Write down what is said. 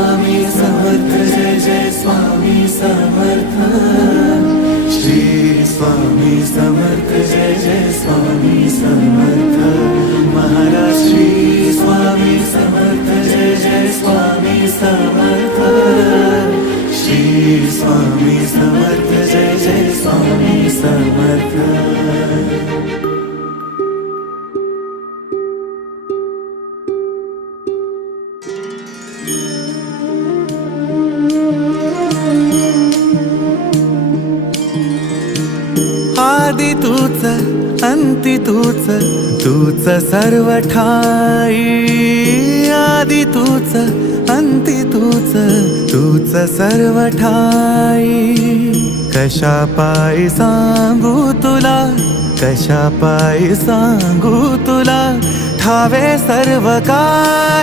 स्वामी समर्थ जय जय स्वामी समर्थ श्री स्वामी समर्थ जय जय स्वामी समर्थ महाराज श्री स्वामी समर्थ जय जय स्वामी समर्थ श्री स्वामी समर्थ जय जय स्वामी समर्थ। आदि तूच अंती तूच तूच सर्व ठाई आदि तूच अंती तूच तूच सर्व ठाई कशा पायी सांगू तुला कशा पायी सांगू तुला ठावे सर्व काय